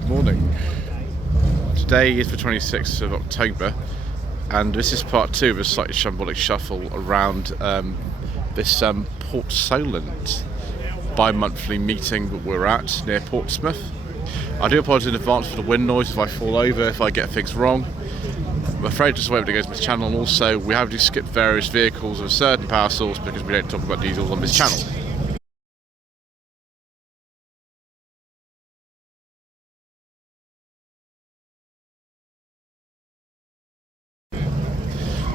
Good morning. Today is the 26th of October, and this is part 2 of a slightly shambolic shuffle around this Port Solent bi-monthly meeting that we're at near Portsmouth. I do apologise in advance for the wind noise if I fall over, if I get things wrong. I'm afraid just the way it goes on this channel, and also we have to skip various vehicles of a certain power source because we don't talk about diesels on this channel.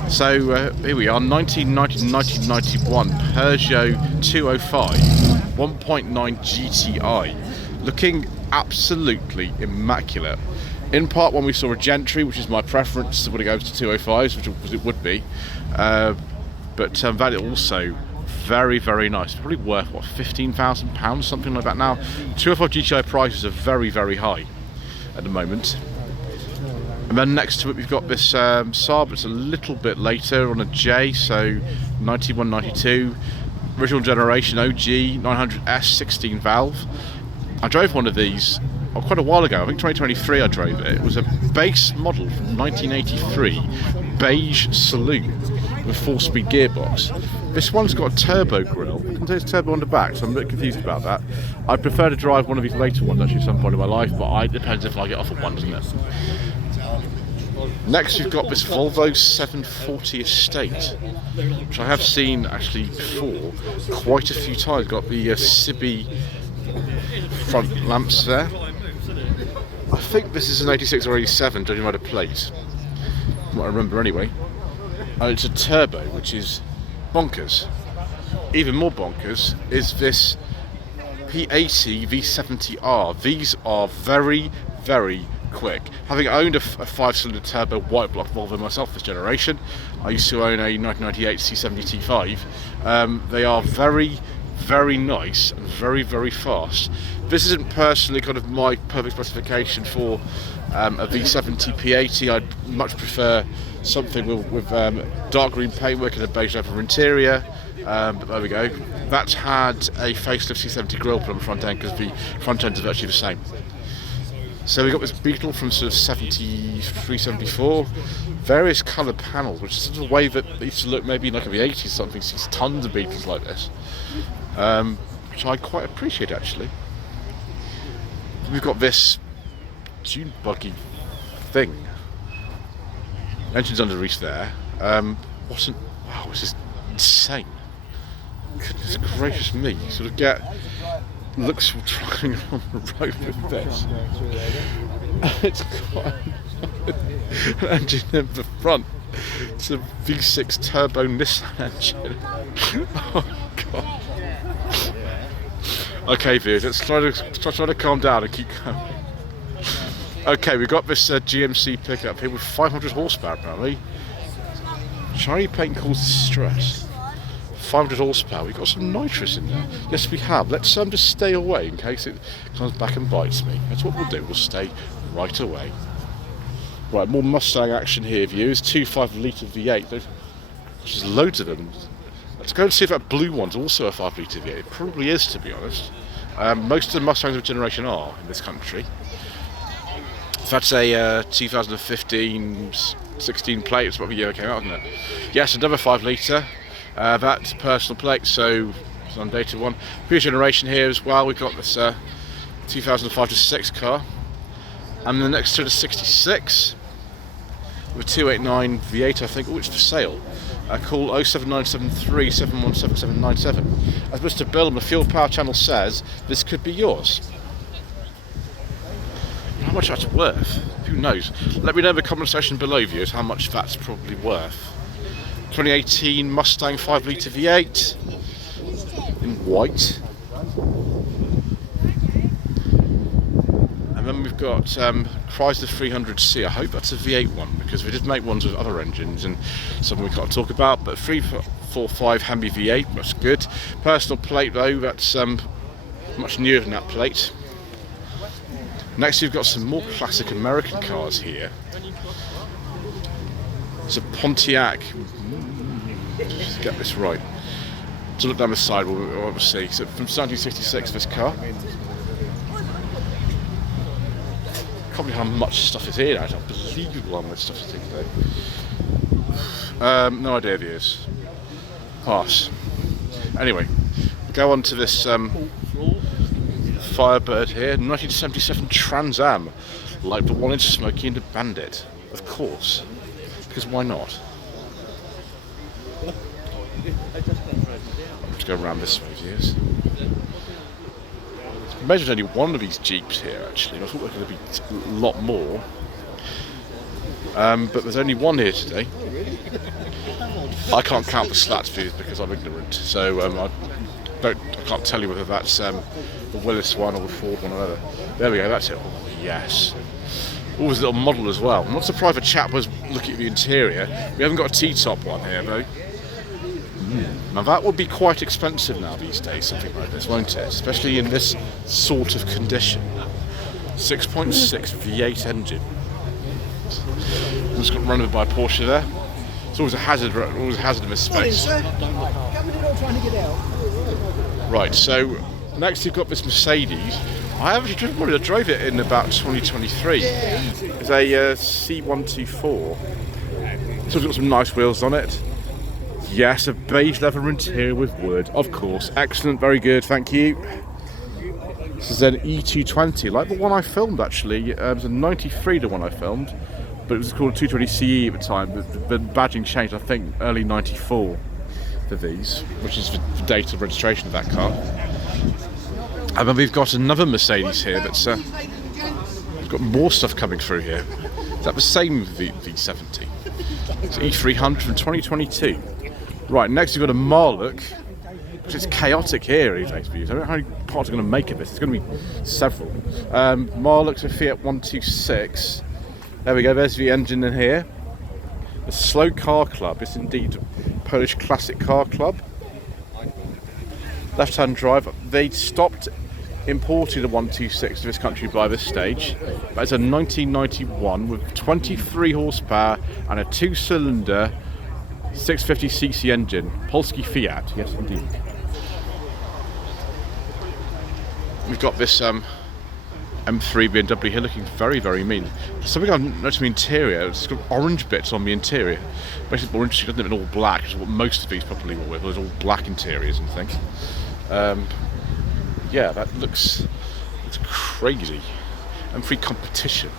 So here we are, 1990-1991 Peugeot 205 1.9 GTI, looking absolutely immaculate. In part one we saw a Gentry, which is my preference when it goes to 205s, which it would be, but that is also very, very nice. Probably worth, what, £15,000, something like that now. 205 GTI prices are very, very high at the moment. And then next to it we've got this Saab. It's a little bit later on a J, so 91-92, original generation OG 900S 16 valve. I drove one of these quite a while ago. I think 2023 I drove it. It was a base model from 1983, beige saloon with 4-speed gearbox. This one's got a turbo grille. It contains turbo on the back, so I'm a bit confused about that. I'd prefer to drive one of these later ones actually at some point in my life, but it depends if I get off at one, doesn't it? Next we've got this Volvo 740 Estate, which I have seen actually before quite a few times. Got the Sibby front lamps there. I think this is an 86 or 87, judging by the plate, from what I remember anyway. And it's a turbo, which is bonkers. Even more bonkers is this P80 V70R. These are very, very quick. Having owned a 5-cylinder turbo white block Volvo myself this generation, I used to own a 1998 C70 T5. They are very, very nice and very, very fast. This isn't personally kind of my perfect specification for a V70 P80. I'd much prefer something with dark green paintwork and a beige leather interior. But there we go. That's had a facelift C70 grille put on the front end because the front ends are virtually the same. So we've got this Beetle from sort of 73, 74, various coloured panels, which is sort of a way that it used to look maybe like in the 80s something. Sees tons of Beetles like this, which I quite appreciate actually. We've got this dune buggy thing. Engine's under reach there. Wow, this is insane. Goodness gracious me, you sort of get looks for driving on the road with this. It's got an engine in the front. It's a V6 turbo Nissan engine. Oh god. Okay viewers, let's try to calm down and keep going. Okay, we've got this GMC pickup here with 500 horsepower apparently. Shiny paint causes stress. 500 horsepower, we've got some nitrous in there. Yes, we have. Let's just stay away in case it comes back and bites me. That's what we'll do, we'll stay right away. Right, more Mustang action here, viewers. 2.5 litre V8, there's loads of them. Let's go and see if that blue one's also a 5 litre V8. It probably is, to be honest. Most of the Mustangs of generation are in this country. If that's a 2015 16 plate, it's what the year it came out, isn't it? Yes, another 5 litre. That's personal plate, so it's an undated one. Previous generation here as well. We've got this 2005 to 6 car, and the next to the 66 with 289 V8, I think, which is for sale. Call 07973 717797. As Mr. Bill on the Fuel Power channel says, this could be yours. How much that's worth? Who knows? Let me know in the comment section below, viewers, how much that's probably worth. 2018 Mustang 5 litre V8 in white. And then we've got Chrysler 300C. I hope that's a V8 one because we did make ones with other engines and something we can't talk about. But 345 Hemi V8, that's good. Personal plate though, that's much newer than that plate. Next we've got some more classic American cars here. It's a Pontiac. Let's get this right. To look down the side, we'll see. So from 1966, this car. can't believe how much stuff is here now. It's unbelievable how much stuff is here today. No idea, viewers. Pass. Anyway, we'll go on to this Firebird here, 1977 Trans Am, like the one in Smokey and the Bandit, of course, because why not? Let's go around this way, viewers. Imagine only one of these Jeeps here, actually. I thought there were going to be a lot more. But there's only one here today. I can't count the slats views because I'm ignorant, so I can't tell you whether that's the Willis one or the Ford one or whatever. There we go, that's it. Oh, yes. Oh, there's a little model as well. I'm not surprised the chap was looking at the interior. We haven't got a T-top one here, though. Now that would be quite expensive now these days, something like this, won't it? Especially in this sort of condition. 6.6 V8 engine. Just got run over by a Porsche there. It's always a hazard in this space. Right, so next you've got this Mercedes. I haven't driven one, I drove it in about 2023. It's a C124. So it's got some nice wheels on it. Yes, a beige leather interior with wood, of course. Excellent, very good, thank you. This is an E220, like the one I filmed actually. It was a 93, the one I filmed, but it was called 220CE at the time. The badging changed, I think, early 94 for these, which is the date of registration of that car. And then we've got another Mercedes here that's got more stuff coming through here. Is that the same V70? It's E300 from 2022. Right, next you've got a Marlock, which is chaotic here these days. I don't know how many parts are going to make of this. There's going to be several. Marlock's a Fiat 126. There we go, there's the engine in here. The Slow Car Club, it's indeed a Polish classic car club. Left-hand drive. They stopped importing the 126 to this country by this stage. That's a 1991 with 23 horsepower and a 2-cylinder 650cc engine, Polski Fiat, yes indeed. We've got this M3 BMW here looking very, very mean. Something I've noticed in the interior, it's got orange bits on the interior. Makes it more interesting, doesn't it, in all black, which is what most of these probably were with, there's all black interiors and things. Yeah, that looks crazy. M3 competition.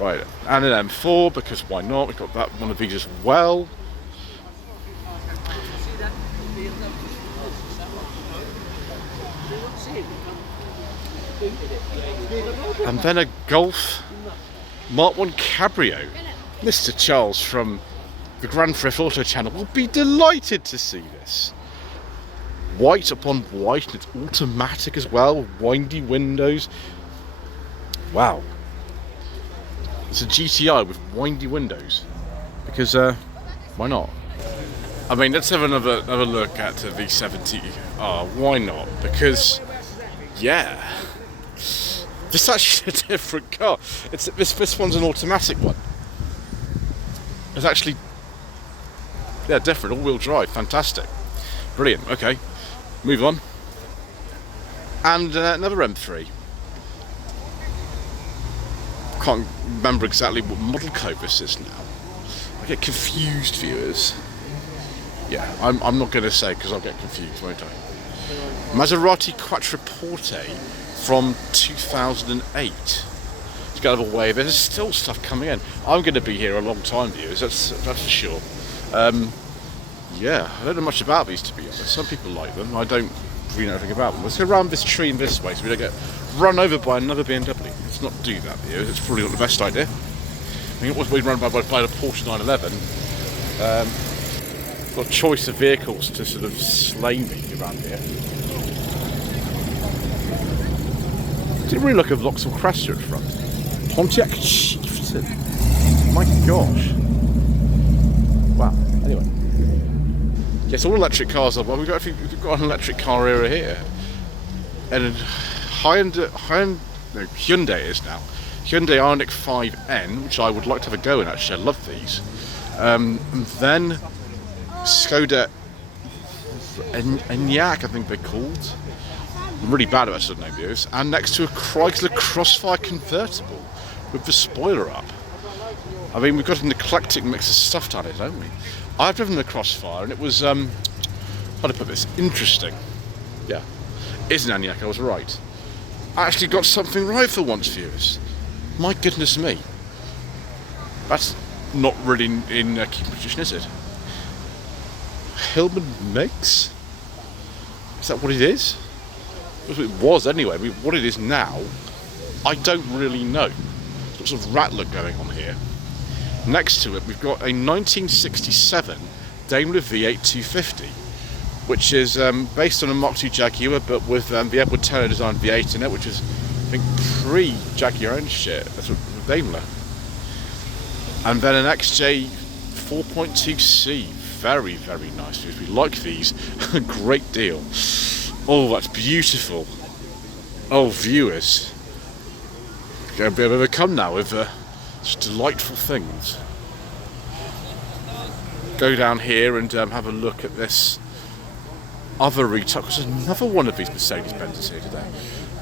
Right, and an M4, because why not? We've got that one of these as well. And then a Golf Mark 1 Cabrio. Mr. Charles from the Grand Theft Auto channel will be delighted to see this. White upon white, and it's automatic as well, windy windows. Wow. It's a GTI with windy windows. Because, why not? I mean, let's have another look at the V70. Why not? Because, yeah. This is actually a different car. This one's an automatic one. It's actually, yeah, different. All-wheel drive. Fantastic. Brilliant. Okay. Move on. And another M3. Can't remember exactly what model code this is now. I get confused, viewers. Yeah, I'm not going to say because I'll get confused, won't I? Maserati Quattroporte from 2008. Let's get out of the way. There's still stuff coming in. I'm going to be here a long time, viewers. That's for sure. Yeah, I don't know much about these, to be honest. Some people like them. I don't really know anything about them. Let's go around this tree in this way so we don't get run over by another BMW. Let's not do that, viewers. It's probably not the best idea. I mean, it was being run by the Porsche 911. Got a choice of vehicles to sort of slay me around here. Didn't really look at Vauxhall Cresta at front. Pontiac Chieftain. My gosh. Wow. Anyway. Yes, all electric cars are. Well, we've got an electric car era here. And Hyundai is now. Hyundai Ioniq 5N, which I would like to have a go in actually. I love these. And then Skoda Enyaq, I think they're called. I'm really bad at that sort of name, viewers. And next to a Chrysler Crossfire convertible. with the spoiler up. I mean, we've got an eclectic mix of stuff down here, don't we? I've driven the Crossfire, and it was, how do I put this? Interesting. Yeah. Isn't Agniac? I was right. I actually got something right for once, viewers. My goodness me. That's not really in keeping tradition, is it? Hillman mix? Is that what it is? It was anyway. I mean, what it is now, I don't really know. Lots of rattler going on here. Next to it, we've got a 1967 Daimler V8 250, which is based on a Mach 2 Jaguar, but with the Edward Turner designed V8 in it, which is, I think, pre-Jaguar ownership. That's what Daimler. And then an XJ 4.2C, very, very nice. We like these a great deal. Oh, that's beautiful. Oh, viewers, going to be able to come now with such delightful things. Go down here and have a look at this other E-Type. There's another one of these Mercedes-Benzes here today.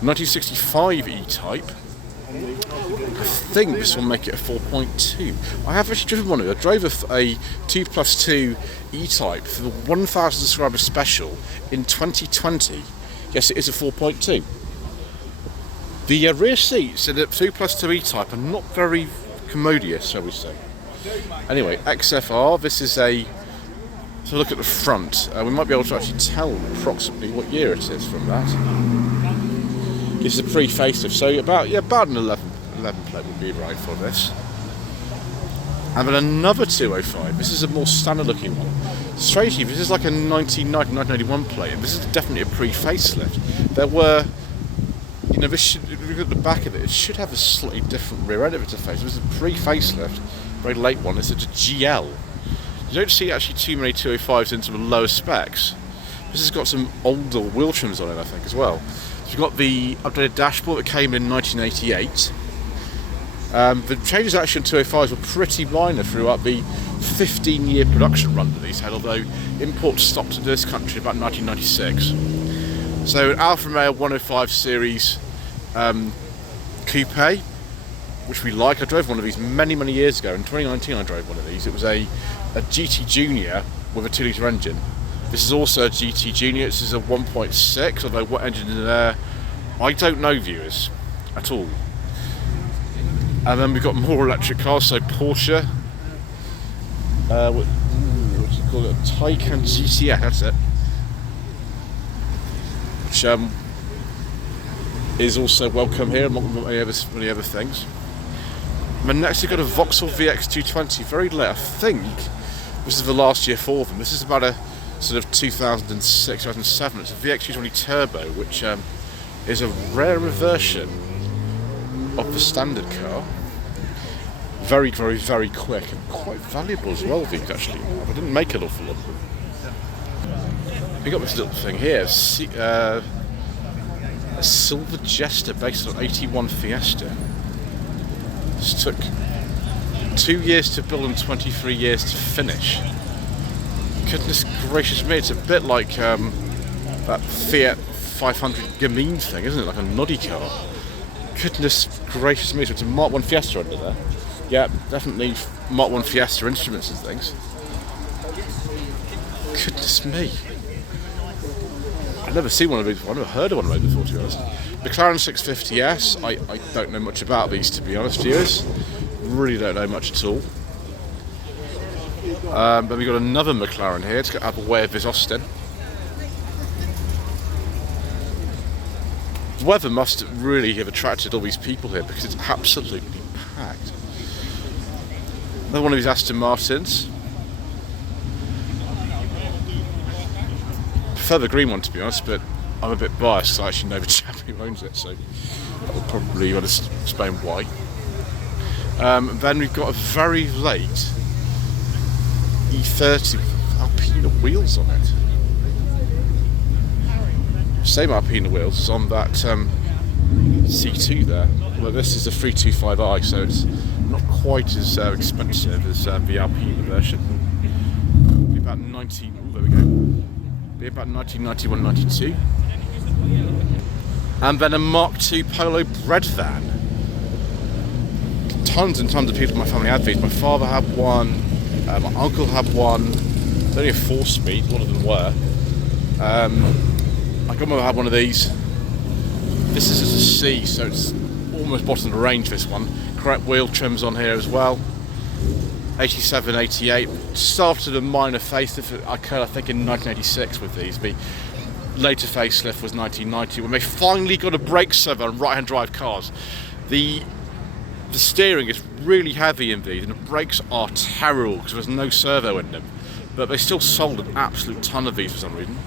1965 E-Type. I think this will make it a 4.2. I have actually driven one of it. I drove a 2+2 E-Type for the 1,000 subscriber special in 2020. Yes, it is a 4.2. The rear seats in a 2+2 E-Type are not very commodious, shall we say. Anyway, XFR, this is a... So look at the front. We might be able to actually tell approximately what year it is from that. This is a pre-facelift, so about an 11 plate would be right for this. And then another 205. This is a more standard looking one. Strangely, this is like a 1981 plate, and this is definitely a pre-facelift. There were, you know, this should, if you look at the back of it, it should have a slightly different rear end of it to face. This is a pre-facelift, very late one. It's a GL. You don't see actually too many 205s into the lower specs. This has got some older wheel trims on it, I think, as well. So you've got the updated dashboard that came in 1988. The changes actually on 205s were pretty minor throughout the 15-year production run that these had, although imports stopped into this country about 1996. So an Alfa Romeo 105 series coupe, which we like. I drove one of these many, many years ago. In 2019 I drove one of these. It was a GT Junior with a 2-litre engine. This is also a GT Junior. This is a 1.6, although what engine is there, I don't know, viewers, at all. And then we've got more electric cars, so Porsche, what do you call it, Taycan GTS, that's it, which is also welcome here, among many other things. And then next we've got a Vauxhall VX220, very late, I think this is the last year for them. This is about a sort of 2006, 2007, it's a VX220 Turbo, which is a rarer version of the standard car. Very, very, very quick and quite valuable as well, these actually. I didn't make an awful lot of them. We got this little thing here, a Silver Jester based on 81 Fiesta. This took 2 years to build and 23 years to finish. Goodness gracious me, it's a bit like that Fiat 500 Gamine thing, isn't it? Like a noddy car. Goodness gracious me, so it's a Mark 1 Fiesta under there. Yeah, definitely Mark 1 Fiesta instruments and things. Goodness me. I've never seen one of these before, I've never heard of one of those before, to be honest. McLaren 650S, I don't know much about these, to be honest, viewers. Really don't know much at all. But we've got another McLaren here to get out of the way of this Austin. The weather must really have attracted all these people here because it's absolutely packed. Another one of these Aston Martins. I prefer the green one, to be honest, but I'm a bit biased because I actually know the chap who owns it, so that will probably explain why. Then we've got a very late E30 with Alpina wheels on it. Same Alpina wheels as on that C2 there. Well, this is a 325i, so it's not quite as expensive as the Alpina version. Be about 19. Oh, there we go. Be about 1991, 92. And then a Mark II Polo bread van. tons and tons of people in my family had these. My father had one, my uncle had one. It's only a 4-speed, a lot of them were. My grandmother had one of these. This is a C, so it's almost bottom of the range, this one. Correct wheel trims on here as well. 87, 88. Started a minor facelift occurred, I think, in 1986 with these. The later facelift was 1990 when they finally got a brake servo on right-hand drive cars. The steering is really heavy in these, and the brakes are terrible because there's no servo in them. But they still sold an absolute ton of these for some reason.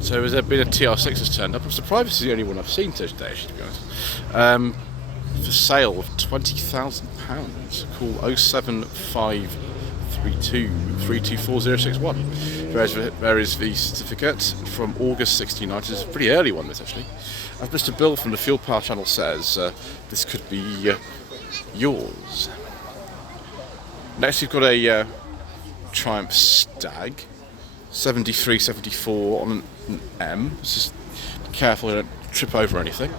So has there been a TR6 that's turned up? I'm surprised this is the only one I've seen today, to be honest. For sale of £20,000. Call 07532 324061. There is the certificate from August 1690. It's a pretty early one, this actually. As Mr. Bill from the Fuel Power channel says, this could be yours. Next we've got a Triumph Stag. 73, 74 on an M. Just careful, you don't trip over anything.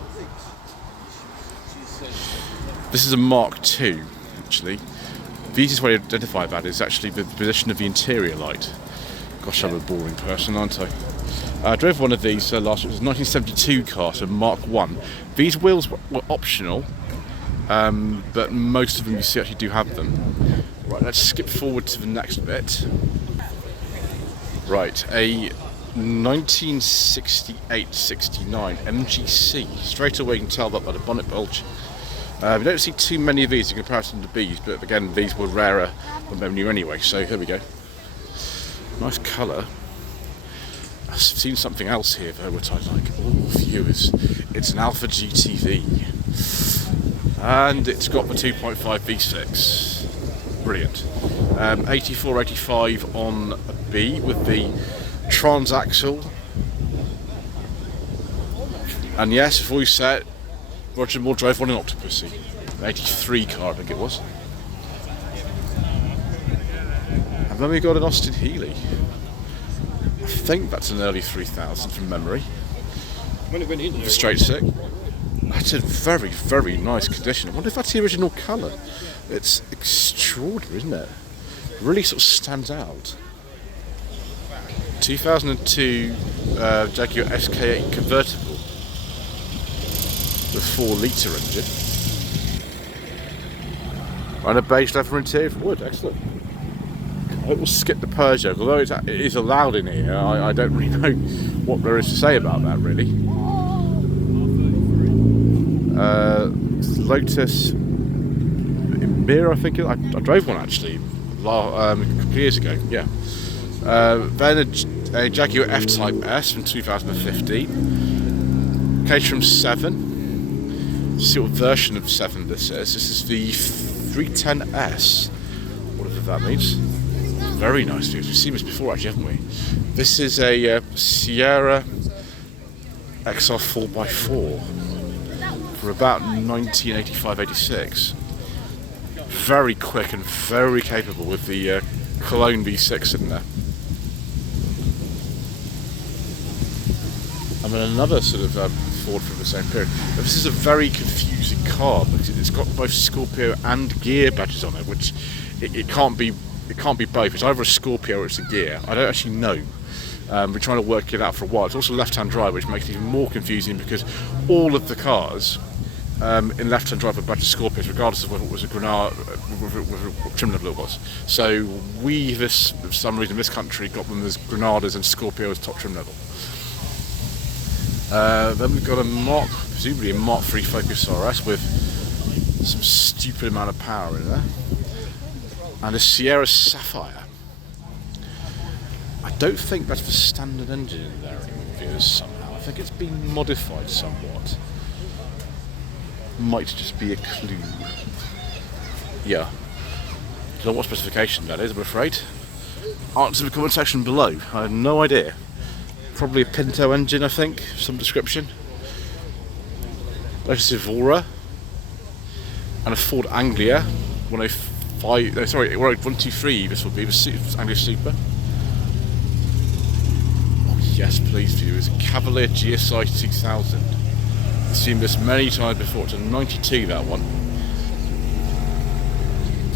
This is a Mark II, actually. The easiest way to identify that is actually the position of the interior light. Gosh, I'm a boring person, aren't I? I drove one of these last year. It was a 1972 car, so Mark I. These wheels were optional, but most of them you see actually do have them. Right, let's skip forward to the next bit. Right, a 1968-69 MGC. Straight away you can tell that by the bonnet bulge. We don't see too many of these in comparison to these, but again, these were rarer than they knew anyway, so here we go. Nice colour. I've seen something else here though, which I like. Oh, viewers. It's an Alpha GTV. And it's got the 2.5 V6. Brilliant. 84, 85 on a B with the transaxle. And yes, before you said, Roger Moore drove one in Octopussy. An 83 car, I think it was. And then we got an Austin Healey. I think that's an early 3000 from memory. When it went in there, straight six. That's in very, very nice condition. I wonder if that's the original colour. It's extraordinary, isn't it? It really sort of stands out. 2002 Jaguar SK8 convertible. The 4-litre engine. And a beige leather interior for wood, excellent. I will skip the Peugeot, although it is allowed in here. I don't really know what there is to say about that, really. Lotus Emira, I think I drove one actually a couple of years ago, yeah. Then a Jaguar F-Type S from 2015. Caterham 7. See what version of 7 this is. This is the 310S, whatever that means. Very nice views. We've seen this before actually, haven't we? This is a Sierra XR 4x4 for about 1985-86. Very quick and very capable with the Cologne V6 in there. And then another sort of Ford from the same period. But this is a very confusing car because it's got both Scorpio and gear badges on it, which it can't be both. It's either a Scorpio or it's a gear. I don't actually know. We're trying to work it out for a while. It's also left-hand drive, which makes it even more confusing because all of the cars in left-hand drive are badged Scorpios, regardless of whether it was a Granada, what trim level it was. So we, for some reason, in this country, got them as Granadas and Scorpio as top trim level. Then we've got presumably a Mark III Focus RS with some stupid amount of power in there, and a Sierra Sapphire. I don't think that's the standard engine in there anymore, somehow. I think it's been modified somewhat. Might just be a clue. Yeah. Don't know what specification that is, I'm afraid. Answer in the comment section below. I have no idea. Probably a Pinto engine, I think, some description. Lotus Evora. And a Ford Anglia 105, no, sorry, 123 this will be, the Anglia Super. Oh yes, please viewers, Cavalier GSI 2000. I've seen this many times before, it's a 92 that one.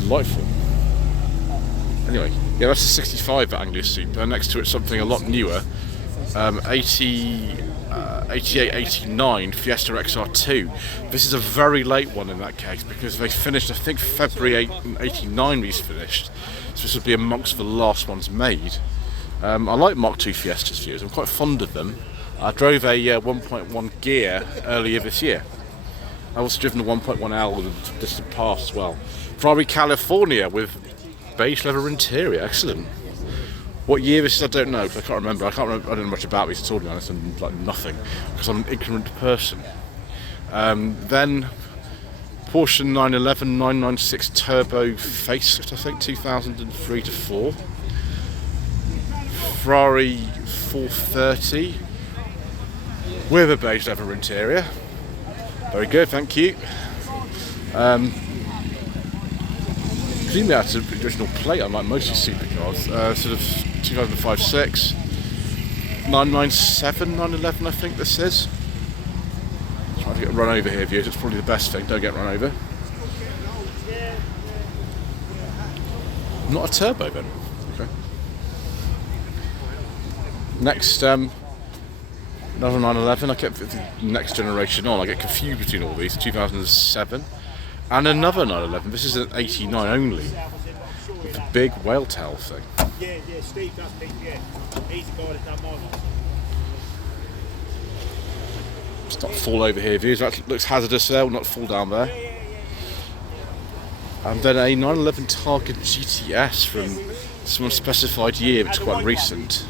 delightful. Anyway, yeah, that's a 65 at Anglia Super. Next to it, something a lot newer. 88, 89 Fiesta XR2. This is a very late one in that case because they finished, I think February 89 these finished. So this would be amongst the last ones made. I like Mark II Fiestas views, I'm quite fond of them. I drove a 1.1 gear earlier this year. I also driven a 1.1L in the distant past as well. Ferrari California with beige leather interior, excellent. What year this is, I don't know, because I can't remember. I don't know much about these at all, to be honest, and like nothing, because I'm an ignorant person. Then Porsche 911 996 Turbo facelift, I think, 2003 to 4. Ferrari 430 with a beige leather interior. Very good, thank you. Presumably that's an original plate, unlike most of these supercars. Sort of 2005-6, 997, 911, I think this is. Trying to get run over here, viewers. It's probably the best thing. Don't get run over. Not a turbo then. Okay. Next, another 911. I kept the next generation on. I get confused between all these. 2007. And another 911. This is an 89 only. With the big whale tail thing. Yeah, Steve does think, yeah. He's the guy that done my one. Let's not fall over here, viewers. That looks hazardous there. We'll not fall down there. And then a 911 Targa GTS from some unspecified year, which is quite recent.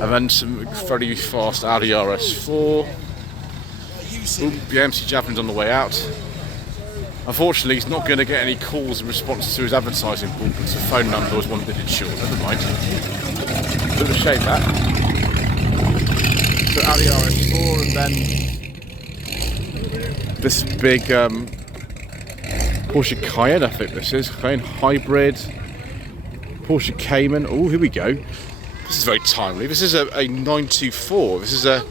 And then some very fast Audi RS4. Ooh, the MC Javelin's on the way out. Unfortunately, he's not going to get any calls in response to his advertising book, because the phone number was one digit short. Never mind. Bit of a shame that. So Audi RS4, and then this big Porsche Cayenne, I think this is. Cayenne Hybrid. Porsche Cayman. Oh, here we go. This is very timely. This is a 924. This is an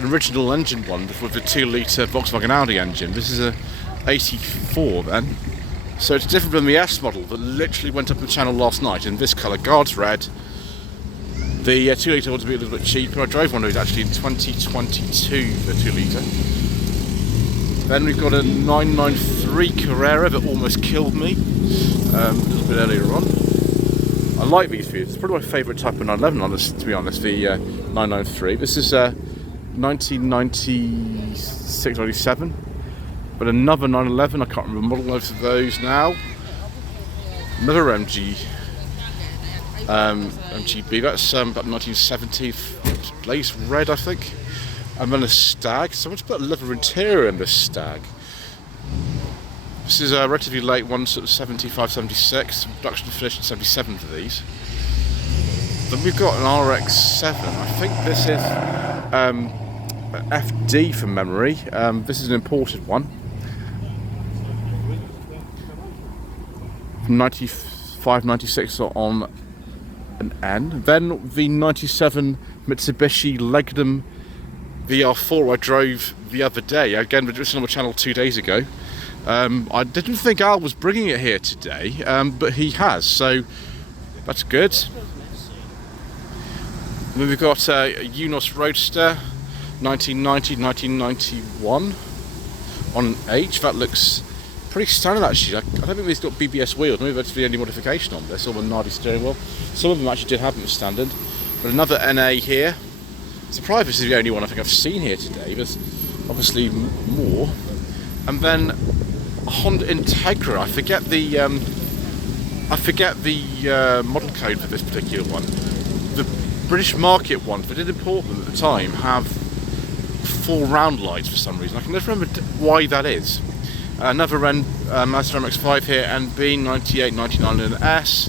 original engine one with a 2-litre Volkswagen Audi engine. This is a 84 then. So it's different from the S model that literally went up the channel last night in this colour, Guards Red. The 2-litre ones will be a little bit cheaper. I drove one of those actually in 2022, the 2-litre. Then we've got a 993 Carrera that almost killed me a little bit earlier on. I like these views. It's probably my favourite type of 911 on this, to be honest, the 993. This is 1996, 97. But another 911, I can't remember model of those now. Another MGB, that's about 1970, blaze red, I think. And then a Stag. Someone's put a leather interior in this Stag. This is a relatively late one, sort of 75, 76. Production finished in 77 for these. Then we've got an RX-7. I think this is an FD from memory. This is an imported one. From 95, 96 on an N. Then the 97 Mitsubishi Legnum VR4 I drove the other day. Again, it was on the channel 2 days ago. I didn't think Al was bringing it here today, but he has, so that's good. And then we've got a Unos Roadster, 1990, 1991 on an H. That looks pretty stunning actually. I don't think these got BBS wheels, maybe that's the only modification on this, or the Nardi steering wheel. Some of them actually did have them as standard. But another NA here. Surprised this is the only one I think I've seen here today, there's obviously more. And then a Honda Integra. I forget the model code for this particular one. The British market ones, they did import them at the time, have 4 round lights for some reason. I can never remember why that is. Another Mazda MX-5 here, NB 98, 99 and an S.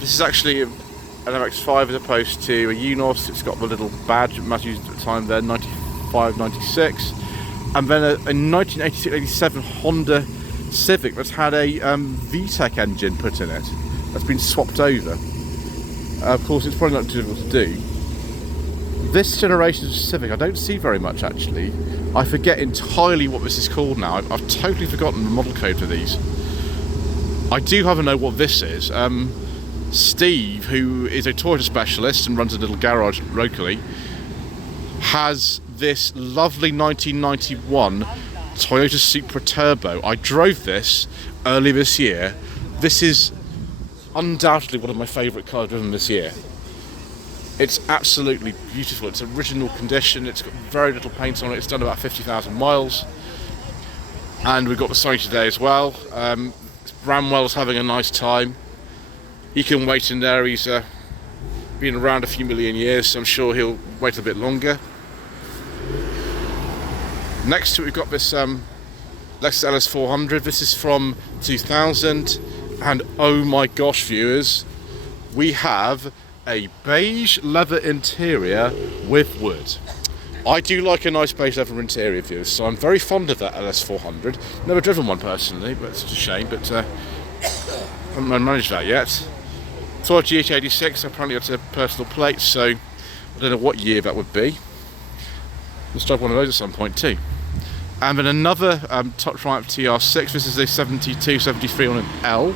This is actually an MX-5 as opposed to a Unos. It's got the little badge that Mazda used at the time there, 95, 96. And then a 1986-87 Honda Civic that's had a VTEC engine put in it. That's been swapped over. Of course, it's probably not too difficult to do. This generation of Civic I don't see very much actually. I forget entirely what this is called now. I've totally forgotten the model code for these. I do however know what this is. Steve, who is a Toyota specialist and runs a little garage locally, has this lovely 1991 Toyota Supra Turbo. I drove this early this year. This is undoubtedly one of my favourite cars driven this year. It's absolutely beautiful. It's original condition. It's got very little paint on it. It's done about 50,000 miles. And we've got the Sony today as well. Bramwell's having a nice time. He can wait in there. He's been around a few million years, so I'm sure he'll wait a bit longer. Next to it, we've got this Lexus LS400. This is from 2000, and oh my gosh, viewers, we have a beige leather interior with wood. I do like a nice beige leather interior, viewers, so I'm very fond of that LS400. Never driven one personally, but it's a shame, but I haven't managed that yet. Ford GH86, apparently it's a personal plate, so I don't know what year that would be. Let's drive one of those at some point too. And then another Top Triumph TR6. This is a 7273 on an L,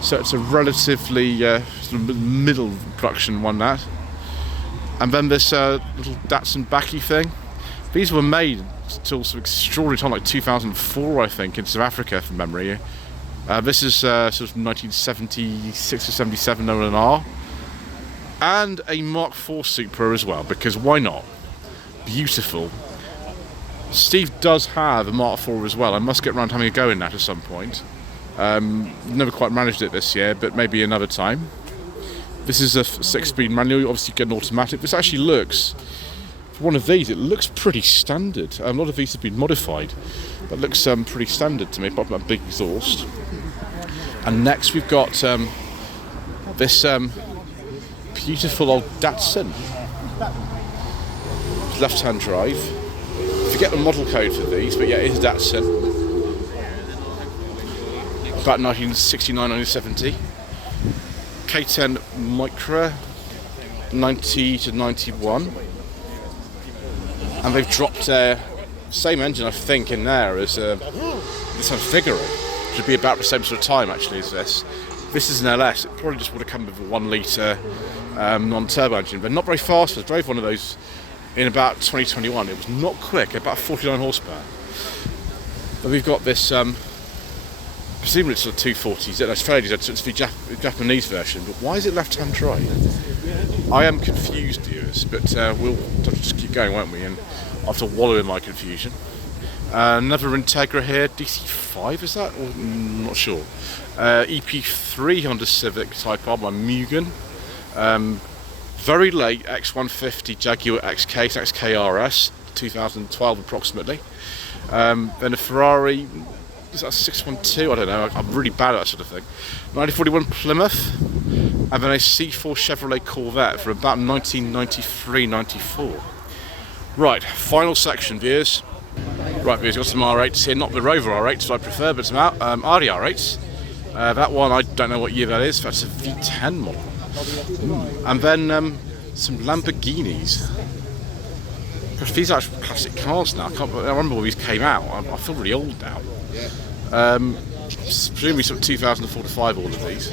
so it's a relatively sort of middle production one, that. And then this little Datsun Baki thing. These were made till some extraordinary time, like 2004, I think, in South Africa, from memory. This is sort of 1976 or 77 on an R. And a Mark IV Supra as well, because why not? Beautiful. Steve does have a Mark IV as well. I must get around to having a go in that at some point. Never quite managed it this year, but maybe another time. This is a 6-speed manual. You obviously get an automatic. This actually looks, for one of these, it looks pretty standard. A lot of these have been modified, but it looks pretty standard to me, apart from that big exhaust. And next we've got this beautiful old Datsun. Left-hand drive. Forget the model code for these, but yeah, it is Datsun. About 1969, 1970. K10 Micra, 90 to 91. And they've dropped same engine, I think, in there as this one Figaro, which would be about the same sort of time actually as this. This is an LS. It probably just would have come with a 1 litre non-turbo engine, but not very fast. I drove one of those in about 2021. It was not quick, about 49 horsepower. But we've got this, presumably it's a 240. No, it's fairly, it's the Japanese version, but why is it left-hand drive? I am confused, viewers, but we'll just keep going, won't we? And I'll have to wallow in my confusion. Another Integra here, DC5 is that? Or, I'm not sure. EP3 Honda Civic Type R by Mugen. Very late X150 Jaguar XK, XKRS, 2012 approximately. Then a Ferrari, is that a 612? I don't know, I'm really bad at that sort of thing. 1941 Plymouth, and then a C4 Chevrolet Corvette for about 1993-94. Right, final section, viewers. Right, viewers, got some R8s here, not the Rover R8s I prefer, but some Audi R8s. That one, I don't know what year that is, that's a V10 model. And then some Lamborghinis. Gosh, these are actual classic cars now. I remember when these came out. I feel really old now. Presumably sort of 2004 to 5, all of these.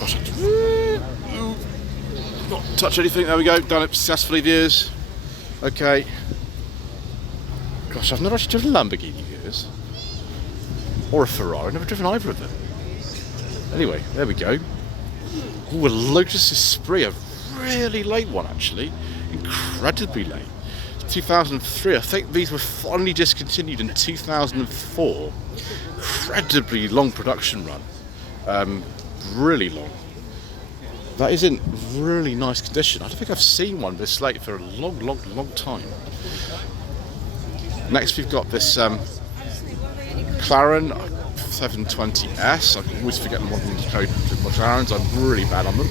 Gosh, not touch anything. There we go. Done it successfully, viewers. Okay. Gosh, I've never actually driven a Lamborghini, viewers. Or a Ferrari. I've never driven either of them. Anyway, there we go. Ooh, a Lotus Esprit, a really late one actually, incredibly late. 2003, I think these were finally discontinued in 2004. Incredibly long production run, really long. That is in really nice condition. I don't think I've seen one this late for a long time. Next we've got this McLaren 720S. I can always forget the model code to McLarens. I'm really bad on them.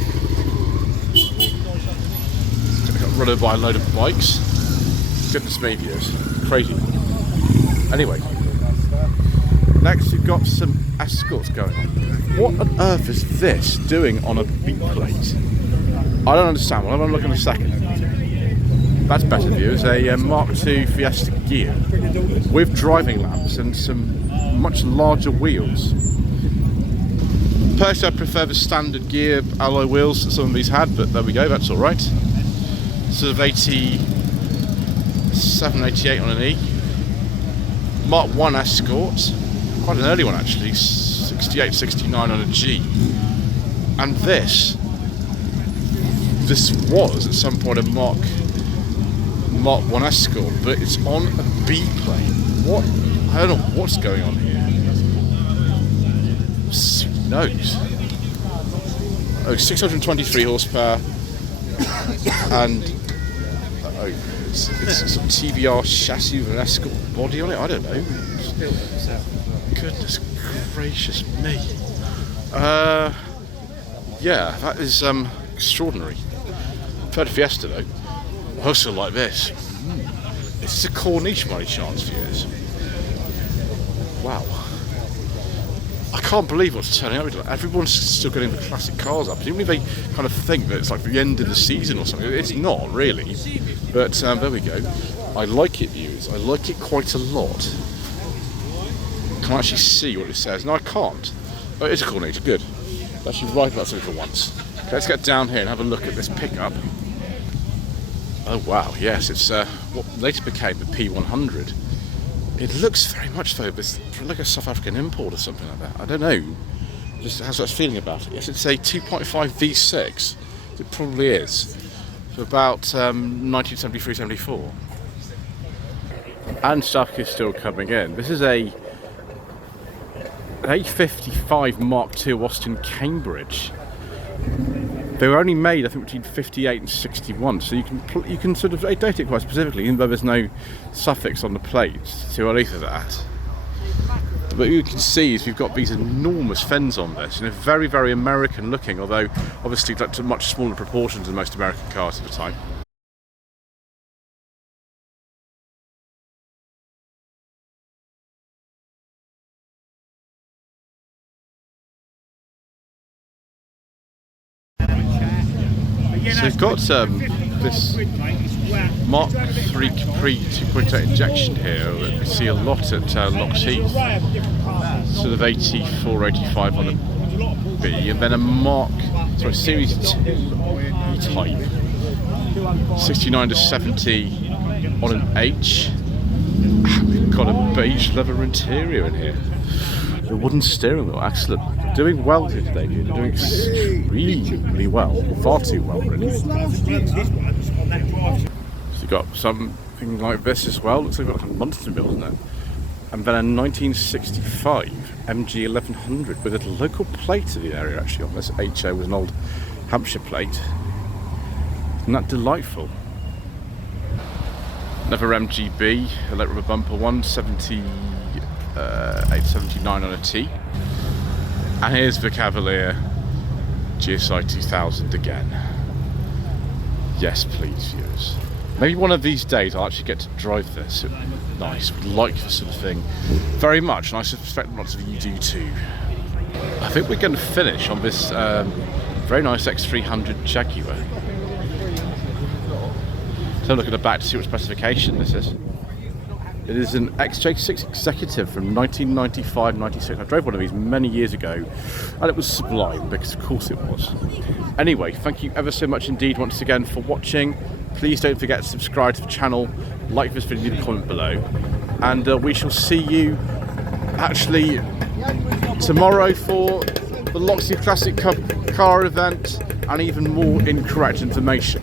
Got run over by a load of bikes. Goodness me, viewers. Crazy. Anyway. Next we've got some Escorts going on. What on earth is this doing on a B plate? I don't understand. Well, I'm looking in a second. That's better view. It's a Mark II Fiesta gear with driving lamps and some much larger wheels. Personally, I prefer the standard gear alloy wheels that some of these had, but there we go, that's alright. Sort of 87, 88 on an E. Mark I Escort, quite an early one actually, 68, 69 on a G. And this was at some point a Mark I Escort, but it's on a B plane. What? I don't know what's going on here. Knows. Oh, 623 horsepower, and it's some TBR chassis with an Escort body on it. I don't know. Goodness gracious me. Yeah, that is extraordinary. Preferred Fiesta though. I also like this. This is a Corniche by any chance for years. Wow. I can't believe what's turning up. Everyone's still getting the classic cars up. Presumably they kind of think that it's like the end of the season or something. It's not really. But there we go. I like it, viewers. I like it quite a lot. Can I actually see what it says? No, I can't. Oh, it is a Corniche. Good. I'm actually right about something for once. Okay, let's get down here and have a look at this pickup. Oh wow, yes, it's what later became the P100. It looks very much though, it's like a South African import or something like that. I don't know. Just how's that feeling about it? Yes, it's a 2.5 V6. It probably is. For about 1973-74. And stuff is still coming in. This is a 855 Mark II Austin Cambridge. They were only made, I think, between 58 and 61, so you can sort of date it quite specifically, even though there's no suffix on the plates to allow for that. But what you can see is we've got these enormous fends on this, and they're very, very American looking, although obviously like to much smaller proportions than most American cars at the time. So we've got this Mark III Capri 2.8 injection here that we see a lot at Lockheed, sort of 84, 85 on a B, and then a Series 2 E-Type, 69 to 70 on an H. And we've got a beige leather interior in here. The wooden steering wheel, excellent. Doing well here today, you're doing extremely well, far too well really. So you've got something like this as well, looks like you've got a monster mill, isn't it? And then a 1965 MG 1100 with a local plate of the area actually on this. HO was an old Hampshire plate. Isn't that delightful? Another MGB, a late rubber bumper one, 879 on a T. And here's the Cavalier GSI 2000 again. Yes, please, viewers. Maybe one of these days I'll actually get to drive this. It'd be nice. We'd like this sort of thing very much, and I suspect lots of you do too. I think we're going to finish on this very nice X300 Jaguar. So look at the back to see what specification this is. It is an XJ6 Executive from 1995-96. I drove one of these many years ago, and it was sublime, because of course it was. Anyway, thank you ever so much indeed once again for watching. Please don't forget to subscribe to the channel, like this video, leave a comment below, and we shall see you actually tomorrow for the Loxley Classic Car event and even more incorrect information.